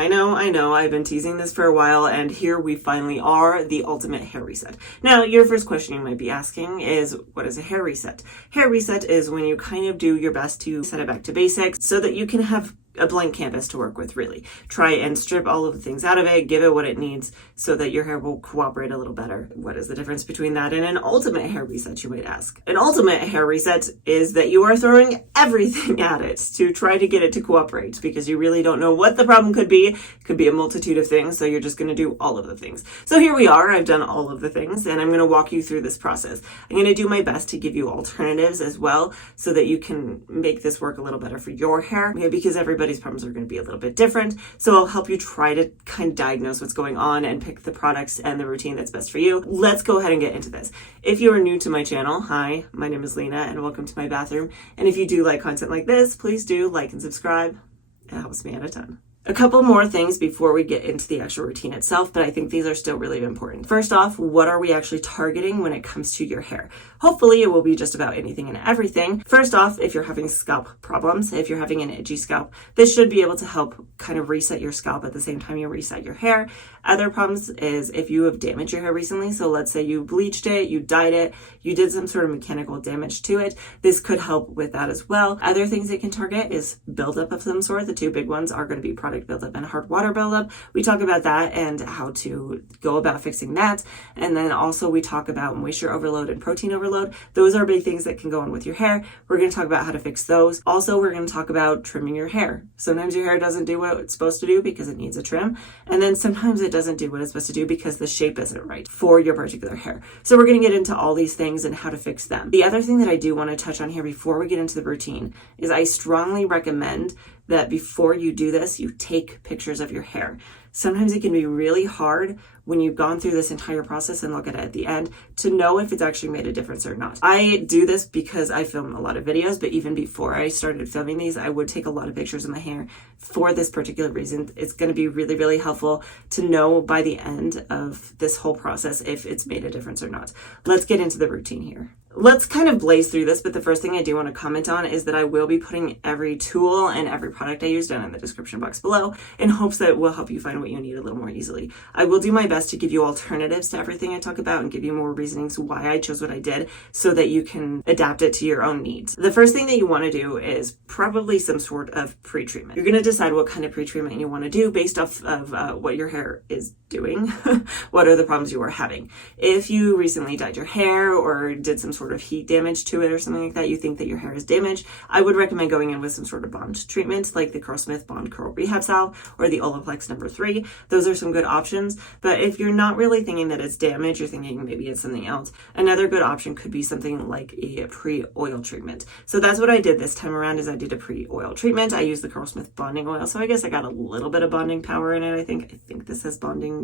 I know, I've been teasing this for a while, and here we finally are, the ultimate hair reset. Now, your first question you might be asking is, what is a hair reset? Hair reset is when you kind of do your best to set it back to basics so that you can have a blank canvas to work with, really. Try and strip all of the things out of it, give it what it needs so that your hair will cooperate a little better. What is the difference between that and an ultimate hair reset, you might ask? An ultimate hair reset is that you are throwing everything at it to try to get it to cooperate because you really don't know what the problem could be. It could be a multitude of things, so you're just going to do all of the things. So here we are, I've done all of the things, and I'm going to walk you through this process. I'm going to do my best to give you alternatives as well so that you can make this work a little better for your hair, because everybody's problems are going to be a little bit different. So I'll help you try to kind of diagnose what's going on and pick the products and the routine that's best for you. Let's go ahead and get into this. If you are new to my channel, hi, my name is Lena and welcome to my bathroom. And if you do like content like this, please do like and subscribe. It helps me out a ton. A couple more things before we get into the actual routine itself, but I think these are still really important. First off, what are we actually targeting when it comes to your hair? Hopefully it will be just about anything and everything. First off, if you're having scalp problems, if you're having an itchy scalp, this should be able to help kind of reset your scalp at the same time you reset your hair. Other problems is if you have damaged your hair recently, so let's say you bleached it, you dyed it, you did some sort of mechanical damage to it, this could help with that as well. Other things it can target is buildup of some sort. The two big ones are going to be product buildup and hard water buildup. We talk about that and how to go about fixing that. And then also we talk about moisture overload and protein overload. Those are big things that can go on with your hair. We're going to talk about how to fix those. Also, we're going to talk about trimming your hair. Sometimes your hair doesn't do what it's supposed to do because it needs a trim. And then sometimes it doesn't do what it's supposed to do because the shape isn't right for your particular hair. So we're going to get into all these things and how to fix them. The other thing that I do want to touch on here before we get into the routine is I strongly recommend that before you do this, you take pictures of your hair. Sometimes it can be really hard when you've gone through this entire process and look at it at the end to know if it's actually made a difference or not. I do this because I film a lot of videos, but even before I started filming these, I would take a lot of pictures of my hair for this particular reason. It's going to be really, really helpful to know by the end of this whole process if it's made a difference or not. Let's get into the routine here. Let's kind of blaze through this, but the first thing I do want to comment on is that I will be putting every tool and every product I use down in the description box below in hopes that it will help you find what you need a little more easily. I will do my best to give you alternatives to everything I talk about and give you more reasonings why I chose what I did so that you can adapt it to your own needs. The first thing that you want to do is probably some sort of pre-treatment. You're going to decide what kind of pre-treatment you want to do based off of what your hair is doing. What are the problems you are having? If you recently dyed your hair or did some sort of heat damage to it or something like that, you think that your hair is damaged, I would recommend going in with some sort of bond treatment like the Curlsmith Bond Curl Rehab Salve or the Olaplex #3. Those are some good options. But if you're not really thinking that it's damage, you're thinking maybe it's something else, another good option could be something like a pre-oil treatment. So that's what I did this time around is I did a pre-oil treatment. I used the Curlsmith bonding oil, so I guess I got a little bit of bonding power in it. I think this has bonding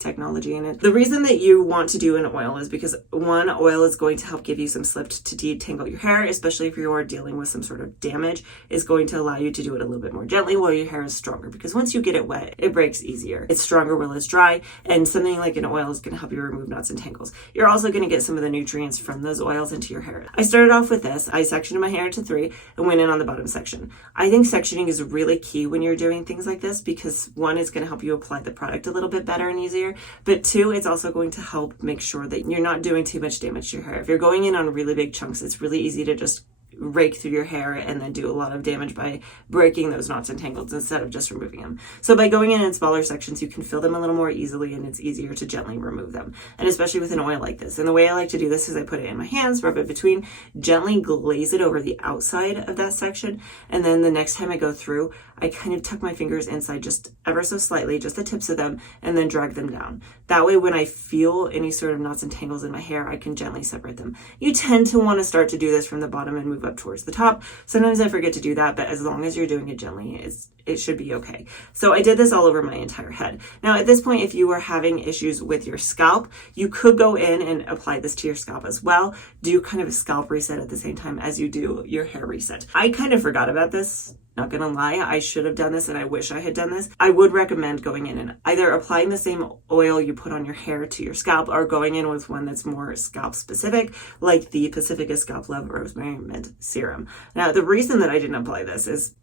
technology in it. The reason that you want to do an oil is because one, oil is going to help give you some slip to detangle your hair, especially if you are dealing with some sort of damage, is going to allow you to do it a little bit more gently while your hair is stronger, because once you get it wet, it breaks easier. It's stronger while it's dry, and something like an oil is going to help you remove knots and tangles. You're also going to get some of the nutrients from those oils into your hair. I started off with this. I sectioned my hair into 3 and went in on the bottom section. I think sectioning is really key when you're doing things like this because one, is going to help you apply the product a little bit better and easier, but 2, it's also going to help make sure that you're not doing too much damage to your hair. If you're going in on really big chunks, it's really easy to just rake through your hair and then do a lot of damage by breaking those knots and tangles instead of just removing them. So by going in smaller sections, you can fill them a little more easily and it's easier to gently remove them. And especially with an oil like this. And the way I like to do this is I put it in my hands, rub it between, gently glaze it over the outside of that section. And then the next time I go through, I kind of tuck my fingers inside just ever so slightly, just the tips of them, and then drag them down. That way, when I feel any sort of knots and tangles in my hair, I can gently separate them. You tend to want to start to do this from the bottom and move up towards the top. Sometimes I forget to do that, but as long as you're doing it gently, it should be okay. So I did this all over my entire head. Now, at this point, if you are having issues with your scalp, you could go in and apply this to your scalp as well. Do kind of a scalp reset at the same time as you do your hair reset. I kind of forgot about this. Not gonna lie, I should have done this and I wish I had done this. I would recommend going in and either applying the same oil you put on your hair to your scalp or going in with one that's more scalp specific, like the Pacifica Scalp Love Rosemary Mint Serum. Now, the reason that I didn't apply this is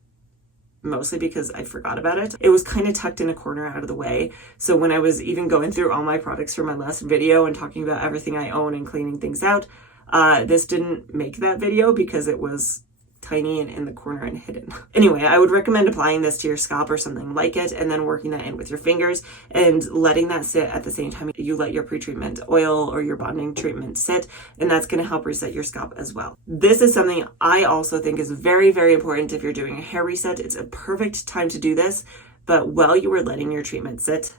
mostly because I forgot about it. It was kind of tucked in a corner out of the way. So when I was even going through all my products for my last video and talking about everything I own and cleaning things out, this didn't make that video because it was tiny and in the corner and hidden. Anyway, I would recommend applying this to your scalp or something like it, and then working that in with your fingers and letting that sit at the same time you let your pre-treatment oil or your bonding treatment sit, and that's going to help reset your scalp as well. This is something I also think is very, very important if you're doing a hair reset. It's a perfect time to do this, but while you are letting your treatment sit,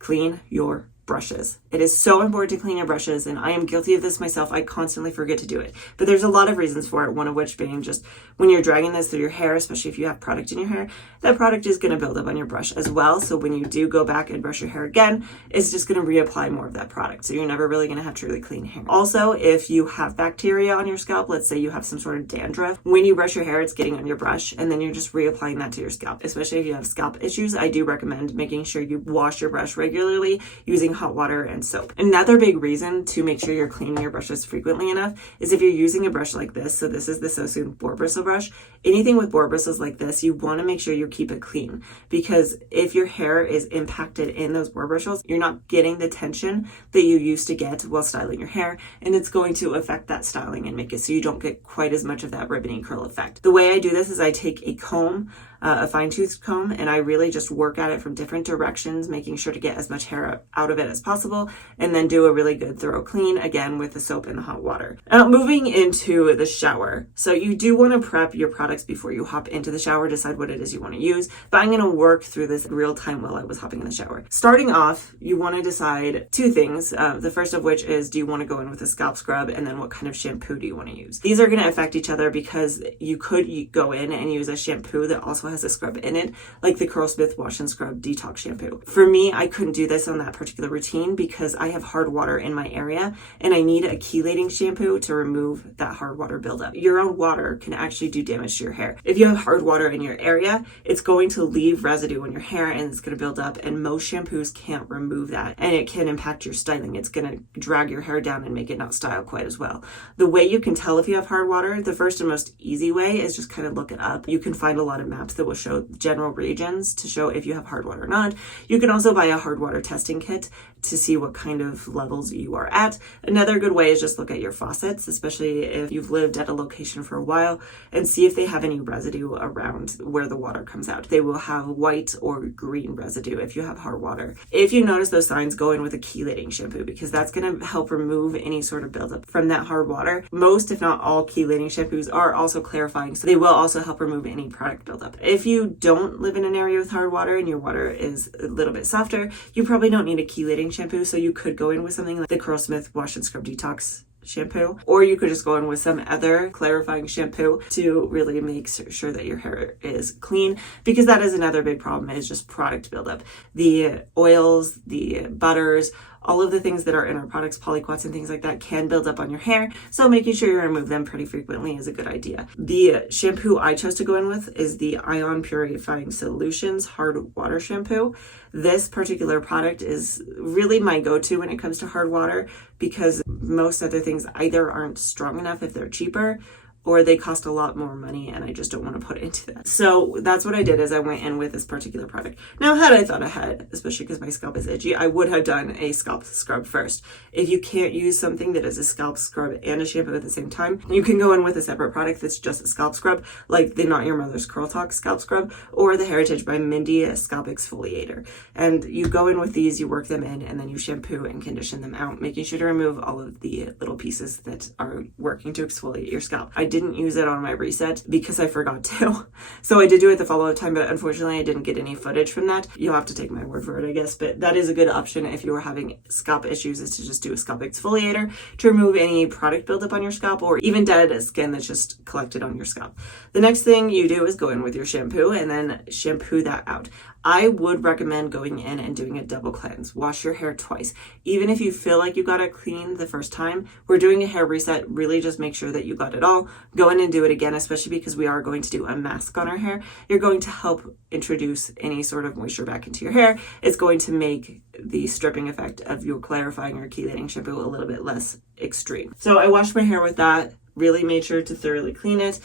clean your brushes. It is so important to clean your brushes, and I am guilty of this myself. I constantly forget to do it, but there's a lot of reasons for it, one of which being just when you're dragging this through your hair, especially if you have product in your hair, that product is going to build up on your brush as well. So when you do go back and brush your hair again, it's just going to reapply more of that product. So you're never really going to have truly clean hair. Also, if you have bacteria on your scalp, let's say you have some sort of dandruff, when you brush your hair, it's getting on your brush, and then you're just reapplying that to your scalp. Especially if you have scalp issues, I do recommend making sure you wash your brush regularly using hot water and soap. Another big reason to make sure you're cleaning your brushes frequently enough is if you're using a brush like this. So this is the So Soon boar bristle brush. Anything with boar bristles like this, you want to make sure you keep it clean, because if your hair is impacted in those boar bristles, you're not getting the tension that you used to get while styling your hair, and it's going to affect that styling and make it so you don't get quite as much of that ribbony curl effect. The way I do this is I take a comb, a fine-toothed comb, and I really just work at it from different directions, making sure to get as much hair out of it as possible, and then do a really good thorough clean, again with the soap and the hot water. Moving into the shower. So you do want to prep your products before you hop into the shower, decide what it is you want to use, but I'm going to work through this real time while I was hopping in the shower. Starting off, you want to decide two things. The first of which is, do you want to go in with a scalp scrub, and then what kind of shampoo do you want to use? These are going to affect each other because you could go in and use a shampoo that also has a scrub in it, like the Curlsmith Wash and Scrub Detox Shampoo. For me, I couldn't do this on that particular routine because I have hard water in my area and I need a chelating shampoo to remove that hard water buildup. Your own water can actually do damage to your hair. If you have hard water in your area, it's going to leave residue in your hair and it's going to build up, and most shampoos can't remove that, and it can impact your styling. It's going to drag your hair down and make it not style quite as well. The way you can tell if you have hard water, the first and most easy way is just kind of look it up. You can find a lot of maps that will show general regions to show if you have hard water or not. You can also buy a hard water testing kit to see what kind of levels you are at. Another good way is just look at your faucets, especially if you've lived at a location for a while, and see if they have any residue around where the water comes out. They will have white or green residue if you have hard water. If you notice those signs, go in with a chelating shampoo, because that's going to help remove any sort of buildup from that hard water. Most, if not all, chelating shampoos are also clarifying, so they will also help remove any product buildup. If you don't live in an area with hard water and your water is a little bit softer, you probably don't need a chelating shampoo, so you could go in with something like the Curlsmith Wash and Scrub Detox Shampoo, or you could just go in with some other clarifying shampoo to really make sure that your hair is clean, because that is another big problem, is just product buildup. The oils, the butters, all of the things that are in our products, polyquats and things like that, can build up on your hair, so making sure you remove them pretty frequently is a good idea. The shampoo I chose to go in with is the Ion Purifying Solutions Hard Water Shampoo. This particular product is really my go-to when it comes to hard water, because most other things either aren't strong enough if they're cheaper, or they cost a lot more money and I just don't want to put into that. So that's what I did, is I went in with this particular product. Now, had I thought ahead, especially because my scalp is itchy, I would have done a scalp scrub first. If you can't use something that is a scalp scrub and a shampoo at the same time, you can go in with a separate product that's just a scalp scrub, like the Not Your Mother's Curl Talk scalp scrub, or the Heritage by Mindy scalp exfoliator. And you go in with these, you work them in, and then you shampoo and condition them out, making sure to remove all of the little pieces that are working to exfoliate your scalp. I didn't use it on my reset because I forgot to. So I did do it the follow-up time, but unfortunately I didn't get any footage from that. You'll have to take my word for it, I guess, but that is a good option if you are having scalp issues, is to just do a scalp exfoliator to remove any product buildup on your scalp, or even dead skin that's just collected on your scalp. The next thing you do is go in with your shampoo and then shampoo that out. I would recommend going in and doing a double cleanse. Wash your hair twice. Even if you feel like you got it clean the first time, we're doing a hair reset. Really just make sure that you got it all. Go in and do it again, especially because we are going to do a mask on our hair. You're going to help introduce any sort of moisture back into your hair. It's going to make the stripping effect of your clarifying or chelating shampoo a little bit less extreme. So I washed my hair with that. Really made sure to thoroughly clean it,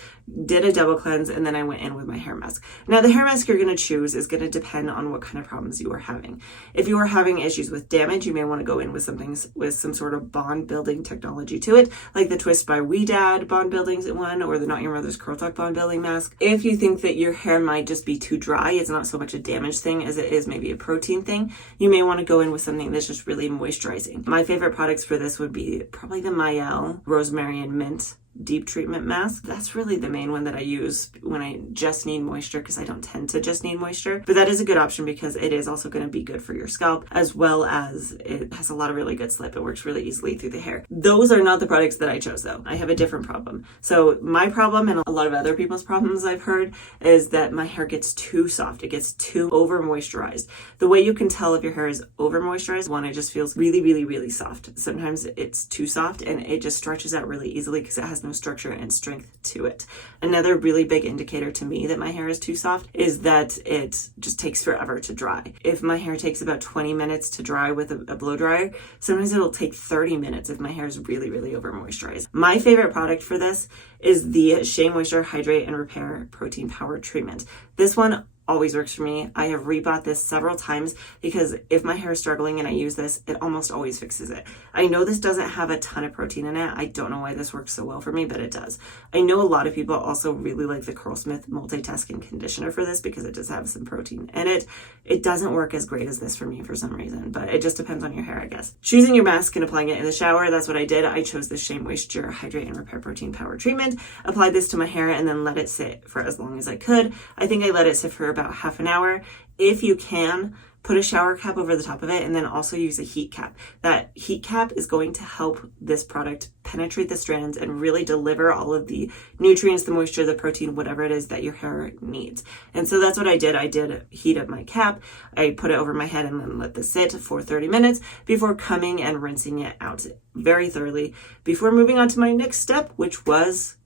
did a double cleanse, and then I went in with my hair mask. Now, the hair mask you're going to choose is going to depend on what kind of problems you are having. If you are having issues with damage, you may want to go in with something with some sort of bond building technology to it, like the Twist by Wee Dad bond building one, or the Not Your Mother's Curl Talk bond building mask. If you think that your hair might just be too dry, it's not so much a damage thing as it is maybe a protein thing, you may want to go in with something that's just really moisturizing. My favorite products for this would be probably the Mielle Rosemary and Mint deep treatment mask. That's really the main one that I use when I just need moisture, because I don't tend to just need moisture. But that is a good option because it is also going to be good for your scalp, as well as it has a lot of really good slip. It works really easily through the hair. Those are not the products that I chose though. I have a different problem. So my problem, and a lot of other people's problems I've heard, is that my hair gets too soft. It gets too over moisturized. The way you can tell if your hair is over moisturized, one, it just feels really, really, really soft. Sometimes it's too soft and it just stretches out really easily because it has no structure and strength to it. Another really big indicator to me that my hair is too soft is that it just takes forever to dry. If my hair takes about 20 minutes to dry with a blow dryer, sometimes it'll take 30 minutes if my hair is really, really over moisturized. My favorite product for this is the Shea Moisture Hydrate and Repair Protein Power Treatment. This one always works for me. I have rebought this several times because if my hair is struggling and I use this, it almost always fixes it. I know this doesn't have a ton of protein in it. I don't know why this works so well for me, but it does. I know a lot of people also really like the Curlsmith Multitasking Conditioner for this because it does have some protein in it. It doesn't work as great as this for me for some reason, but it just depends on your hair, I guess. Choosing your mask and applying it in the shower, that's what I did. I chose the Shea Moisture Hydrate and Repair Protein Power Treatment, applied this to my hair, and then let it sit for as long as I could. I think I let it sit for about half an hour. If you can, put a shower cap over the top of it, and then also use a heat cap. That heat cap is going to help this product penetrate the strands and really deliver all of the nutrients, the moisture, the protein, whatever it is that your hair needs. And so that's what I did. I did heat up my cap. I put it over my head and then let this sit for 30 minutes before coming and rinsing it out very thoroughly before moving on to my next step, which was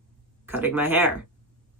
cutting my hair.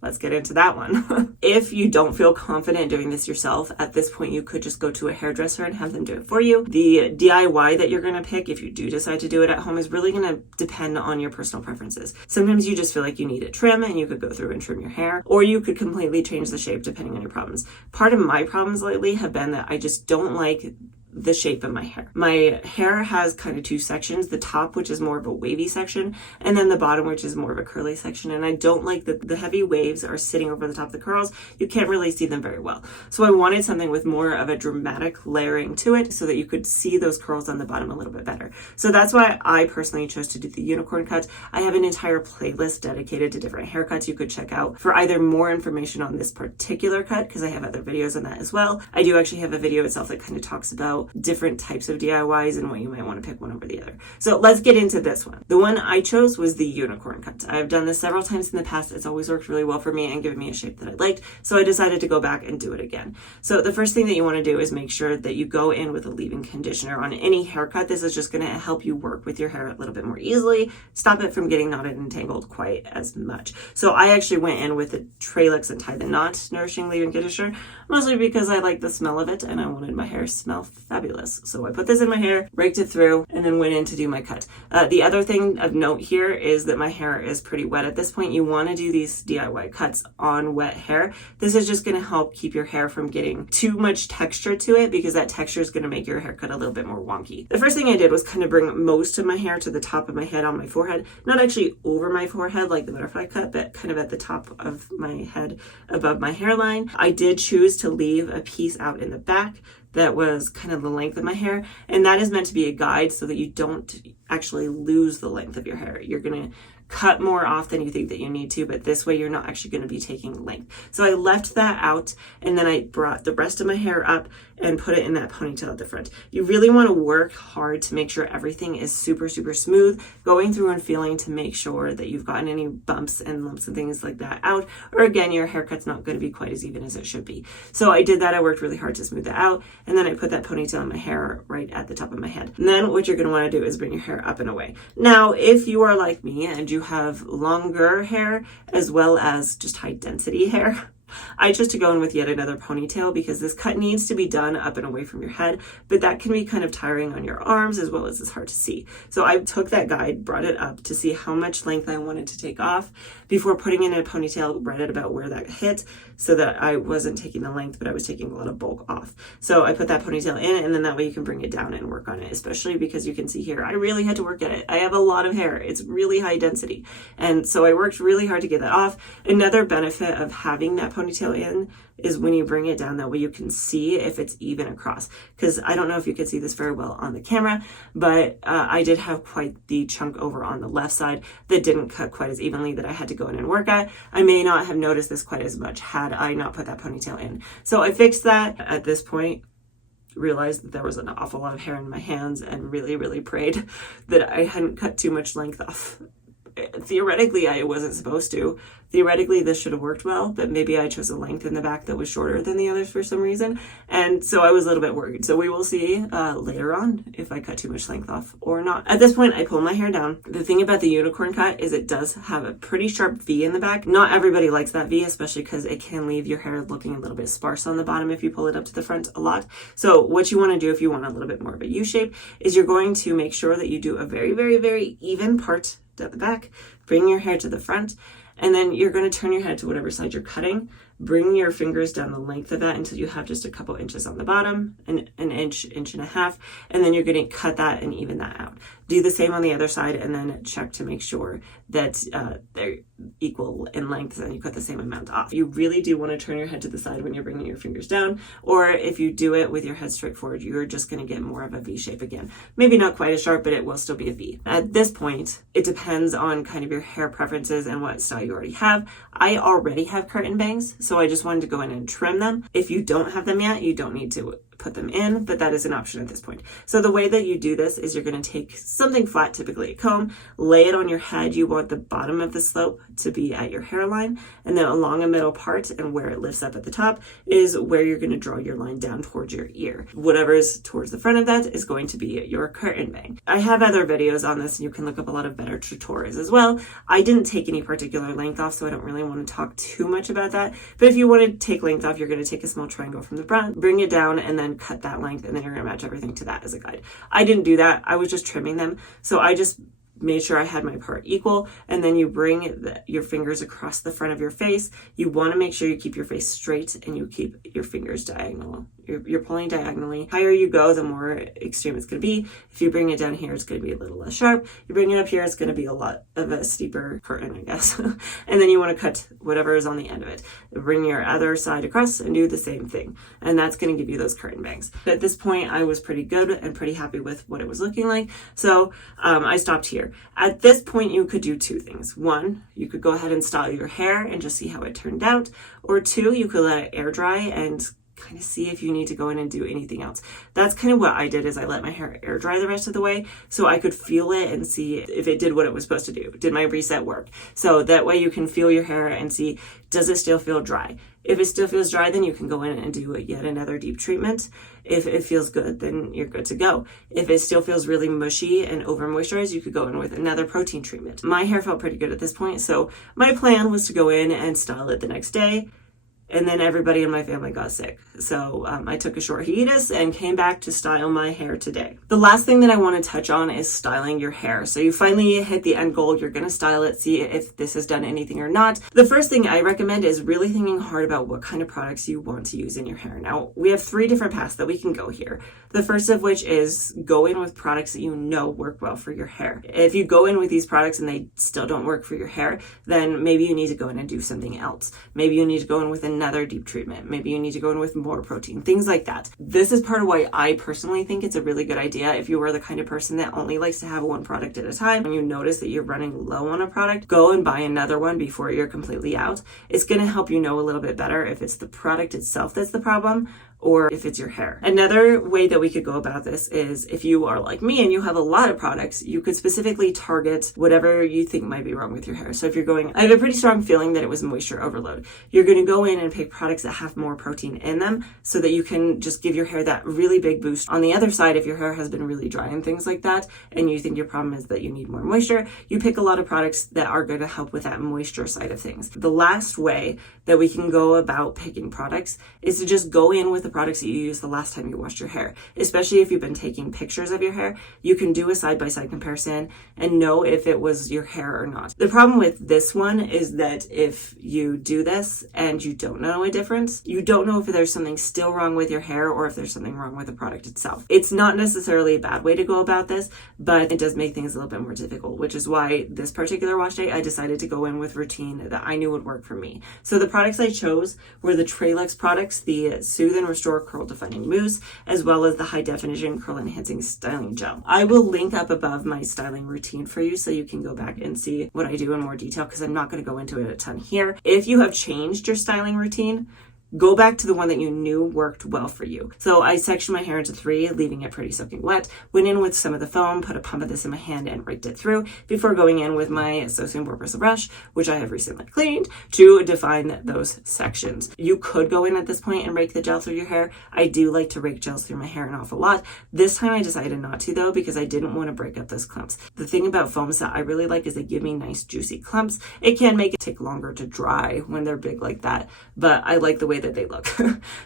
Let's get into that one. If you don't feel confident doing this yourself, at this point you could just go to a hairdresser and have them do it for you. The DIY that you're going to pick, if you do decide to do it at home, is really going to depend on your personal preferences. Sometimes you just feel like you need a trim and you could go through and trim your hair, or you could completely change the shape depending on your problems. Part of my problems lately have been that I just don't like the shape of my hair. My hair has kind of two sections, the top, which is more of a wavy section, and then the bottom, which is more of a curly section. And I don't like that the heavy waves are sitting over the top of the curls. You can't really see them very well. So I wanted something with more of a dramatic layering to it so that you could see those curls on the bottom a little bit better. So that's why I personally chose to do the unicorn cut. I have an entire playlist dedicated to different haircuts you could check out for either more information on this particular cut, because I have other videos on that as well. I do actually have a video itself that kind of talks about different types of DIYs and what you might want to pick one over the other. So let's get into this one. The one I chose was the unicorn cut. I've done this several times in the past. It's always worked really well for me and given me a shape that I liked. So I decided to go back and do it again. So the first thing that you want to do is make sure that you go in with a leave-in conditioner on any haircut. This is just going to help you work with your hair a little bit more easily, stop it from getting knotted and tangled quite as much. So I actually went in with the Tralux and Tie the Knot Nourishing Leave-In Conditioner, mostly because I like the smell of it and I wanted my hair to smell fabulous. So I put this in my hair, raked it through, and then went in to do my cut. The other thing of note here is that my hair is pretty wet at this point. You want to do these DIY cuts on wet hair. This is just going to help keep your hair from getting too much texture to it, because that texture is going to make your haircut a little bit more wonky. The first thing I did was kind of bring most of my hair to the top of my head on my forehead, not actually over my forehead like the butterfly cut, but kind of at the top of my head above my hairline. I did choose to leave a piece out in the back that was kind of the length of my hair, and that is meant to be a guide so that you don't actually lose the length of your hair. You're going to cut more off than you think that you need to, but this way you're not actually going to be taking length. So I left that out, and then I brought the rest of my hair up and put it in that ponytail at the front. You really want to work hard to make sure everything is super, super smooth, going through and feeling to make sure that you've gotten any bumps and lumps and things like that out, or again, your haircut's not going to be quite as even as it should be. So I did that. I worked really hard to smooth that out, and then I put that ponytail in my hair right at the top of my head. And then what you're going to want to do is bring your hair up and away. Now, if you are like me and you have longer hair as well as just high density hair, I chose to go in with yet another ponytail because this cut needs to be done up and away from your head, but that can be kind of tiring on your arms as well as it's hard to see. So I took that guide, brought it up to see how much length I wanted to take off before putting in a ponytail, read it about where that hit so that I wasn't taking the length, but I was taking a lot of bulk off. So I put that ponytail in, and then that way you can bring it down and work on it, especially because you can see here, I really had to work at it. I have a lot of hair. It's really high density. And so I worked really hard to get that off. Another benefit of having that ponytail in is when you bring it down, that way you can see if it's even across. Because I don't know if you could see this very well on the camera, but I did have quite the chunk over on the left side that didn't cut quite as evenly that I had to go in and work at. I may not have noticed this quite as much had I not put that ponytail in. So I fixed that at this point. Realized that there was an awful lot of hair in my hands and really prayed that I hadn't cut too much length off. Theoretically, I wasn't supposed to. Theoretically, this should have worked well, but maybe I chose a length in the back that was shorter than the others for some reason. And so I was a little bit worried. So we will see later on if I cut too much length off or not. At this point, I pull my hair down. The thing about the unicorn cut is it does have a pretty sharp V in the back. Not everybody likes that V, especially because it can leave your hair looking a little bit sparse on the bottom if you pull it up to the front a lot. So what you want to do if you want a little bit more of a U shape is you're going to make sure that you do a very even part at the back, bring your hair to the front, and then you're going to turn your head to whatever side you're cutting. Bring your fingers down the length of that until you have just a couple inches on the bottom, an inch and a half, and then you're going to cut that and even that out. Do the same on the other side and then check to make sure that they're equal in length and you cut the same amount off. You really do want to turn your head to the side when you're bringing your fingers down, or if you do it with your head straight forward, you're just going to get more of a V shape again. Maybe not quite as sharp, but it will still be a V. At this point, it depends on kind of your hair preferences and what style you already have. I already have curtain bangs, so I just wanted to go in and trim them. If you don't have them yet, you don't need to put them in, but that is an option at this point. So the way that you do this is you're going to take something flat, typically a comb, lay it on your head. You want the bottom of the slope to be at your hairline, and then along a middle part and where it lifts up at the top is where you're going to draw your line down towards your ear. Whatever is towards the front of that is going to be your curtain bang. I have other videos on this, and you can look up a lot of better tutorials as well. I didn't take any particular length off, so I don't really want to talk too much about that. But if you want to take length off, you're going to take a small triangle from the front, bring it down, and then cut that length, and then you're going to match everything to that as a guide. I didn't do that. I was just trimming them. So I just made sure I had my part equal, and then you bring your fingers across the front of your face. You want to make sure you keep your face straight and you keep your fingers diagonal. You're pulling diagonally. Higher you go, the more extreme it's going to be. If you bring it down here, it's going to be a little less sharp. You bring it up here, it's going to be a lot of a steeper curtain, I guess. And then you want to cut whatever is on the end of it. Bring your other side across and do the same thing. And that's going to give you those curtain bangs. But at this point, I was pretty good and pretty happy with what it was looking like. So I stopped here. At this point, you could do two things. One, you could go ahead and style your hair and just see how it turned out. Or two, you could let it air dry and kind of see if you need to go in and do anything else. That's kind of what I did, is I let my hair air dry the rest of the way so I could feel it and see if it did what it was supposed to do. Did my reset work? So that way you can feel your hair and see, does it still feel dry? If it still feels dry, then you can go in and do yet another deep treatment. If it feels good, then you're good to go. If it still feels really mushy and over moisturized, you could go in with another protein treatment. My hair felt pretty good at this point, so my plan was to go in and style it the next day. And then everybody in my family got sick. So I took a short hiatus and came back to style my hair today. The last thing that I want to touch on is styling your hair. So you finally hit the end goal. You're going to style it, see if this has done anything or not. The first thing I recommend is really thinking hard about what kind of products you want to use in your hair. Now, we have 3 different paths that we can go here. The first of which is go in with products that you know work well for your hair. If you go in with these products and they still don't work for your hair, then maybe you need to go in and do something else. Maybe you need to go in with another deep treatment. Maybe you need to go in with more protein, things like that. This is part of why I personally think it's a really good idea. If you are the kind of person that only likes to have one product at a time, and you notice that you're running low on a product, go and buy another one before you're completely out. It's going to help you know a little bit better if it's the product itself that's the problem, or if it's your hair. Another way that we could go about this is if you are like me and you have a lot of products, you could specifically target whatever you think might be wrong with your hair. So if you're going, I have a pretty strong feeling that it was moisture overload. You're going to go in and pick products that have more protein in them so that you can just give your hair that really big boost. On the other side, if your hair has been really dry and things like that, and you think your problem is that you need more moisture, you pick a lot of products that are going to help with that moisture side of things. The last way that we can go about picking products is to just go in with the products that you used the last time you washed your hair. Especially if you've been taking pictures of your hair, you can do a side-by-side comparison and know if it was your hair or not. The problem with this one is that if you do this and you don't know a difference, you don't know if there's something still wrong with your hair or if there's something wrong with the product itself. It's not necessarily a bad way to go about this, but it does make things a little bit more difficult, which is why this particular wash day, I decided to go in with routine that I knew would work for me. So the products I chose were the Tralex products, the Soothe and Restore Curl Defining Mousse, as well as the High Definition Curl Enhancing Styling Gel. I will link up above my styling routine for you so you can go back and see what I do in more detail, because I'm not going to go into it a ton here. If you have changed your styling routine, go back to the one that you knew worked well for you. So I sectioned my hair into 3, leaving it pretty soaking wet, went in with some of the foam, put a pump of this in my hand and raked it through before going in with my So-Soon Bristle brush, which I have recently cleaned, to define those sections. You could go in at this point and rake the gel through your hair. I do like to rake gels through my hair an awful lot. This time I decided not to though, because I didn't want to break up those clumps. The thing about foams that I really like is they give me nice juicy clumps. It can make it take longer to dry when they're big like that, but I like the way that they look.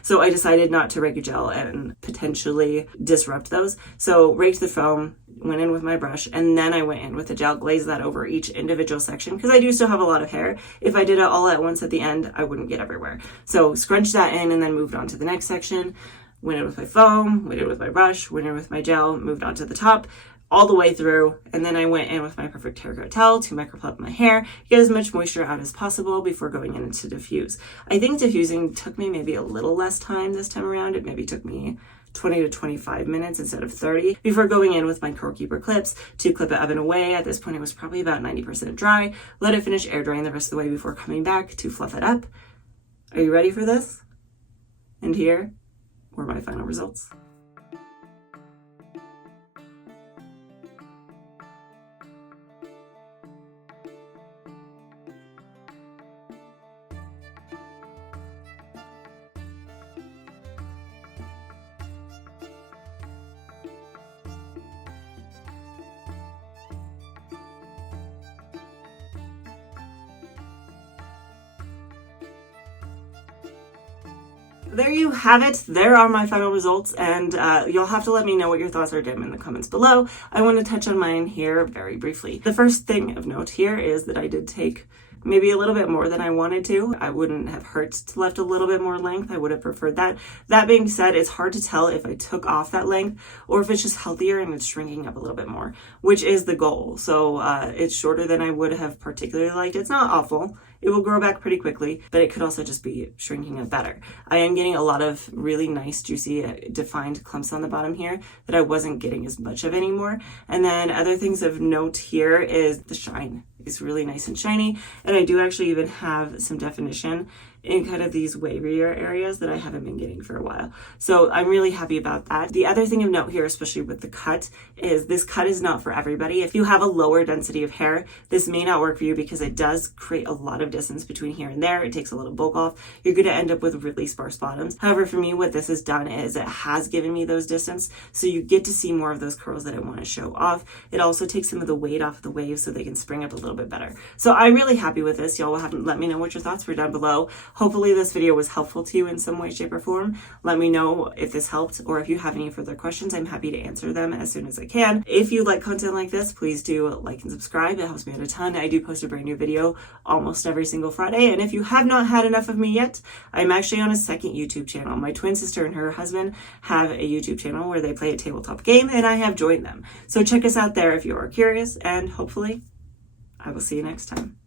So I decided not to rake a gel and potentially disrupt those. So raked the foam, went in with my brush, and then I went in with the gel, glazed that over each individual section because I do still have a lot of hair. If I did it all at once at the end, I wouldn't get everywhere. So scrunched that in and then moved on to the next section. Went in with my foam, went in with my brush, went in with my gel, moved on to the top, all the way through, and then I went in with my Perfect Hair Growth towel to microplug my hair, get as much moisture out as possible before going in to diffuse. I think diffusing took me maybe a little less time this time around. It maybe took me 20 to 25 minutes instead of 30 before going in with my Curl Keeper clips to clip it up and away. At this point, it was probably about 90% dry. Let it finish air drying the rest of the way before coming back to fluff it up. Are you ready for this? And here were my final results. There you have it. There are my final results, and you'll have to let me know what your thoughts are down in the comments below. I want to touch on mine here very briefly. The first thing of note here is that I did take maybe a little bit more than I wanted to. I wouldn't have hurt to left a little bit more length. I would have preferred that. That being said, it's hard to tell if I took off that length or if it's just healthier and it's shrinking up a little bit more, which is the goal. So it's shorter than I would have particularly liked. It's not awful. It will grow back pretty quickly, but it could also just be shrinking up better. I am getting a lot of really nice, juicy, defined clumps on the bottom here that I wasn't getting as much of anymore. And then other things of note here is the shine is really nice and shiny. And I do actually even have some definition in kind of these wavier areas that I haven't been getting for a while. So I'm really happy about that. The other thing of note here, especially with the cut, is this cut is not for everybody. If you have a lower density of hair, this may not work for you because it does create a lot of distance between here and there. It takes a little bulk off. You're going to end up with really sparse bottoms. However, for me, what this has done is it has given me those distance. So you get to see more of those curls that I want to show off. It also takes some of the weight off the waves so they can spring up a little bit better. So I'm really happy with this. Y'all will have to let me know what your thoughts were down below. Hopefully this video was helpful to you in some way, shape, or form. Let me know if this helped, or if you have any further questions, I'm happy to answer them as soon as I can. If you like content like this, please do like and subscribe. It helps me out a ton. I do post a brand new video almost every single Friday. And if you have not had enough of me yet, I'm actually on a second YouTube channel. My twin sister and her husband have a YouTube channel where they play a tabletop game, and I have joined them. So check us out there if you are curious, and hopefully I will see you next time.